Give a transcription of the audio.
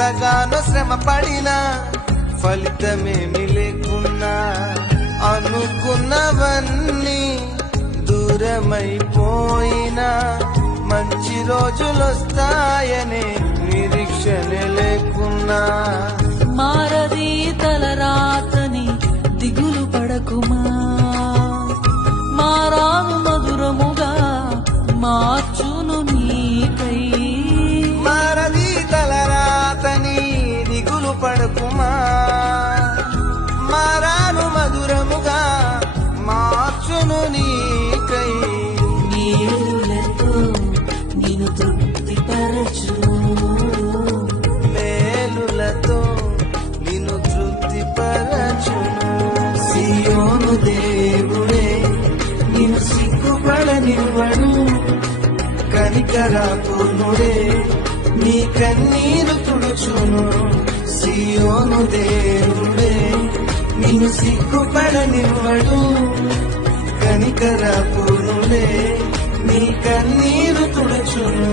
ఎంతగానో శ్రమ పడినా ఫలితమేమి లేకున్నా అనుకున్నవన్నీ దూరమైపోయినా మంచి రోజులొస్తాయనే నిరీక్షణ లేకున్నా మారది తలరాతని దిగులు పడకుమా, మారాను మధురముగా మార్చును నీకై. మారది తలరాతని దిగులు పడకుమా, మారాను మధురముగా మార్చును నీకై. మేలులతో నిన్ను తృప్తిపరచును, మేలులతో నిన్ను తృప్తిపరచును. సియోను దేవుడే నిన్ను సిగ్గుపడనివ్వడు, కనికరపూర్ణుడే నీ కన్నీరు తుడుచును. సియోను దేవుడే నిన్ను సిగ్గుపడనివ్వడు, కనికరపూర్ణుడే నీ కన్నీరు తుడుచును.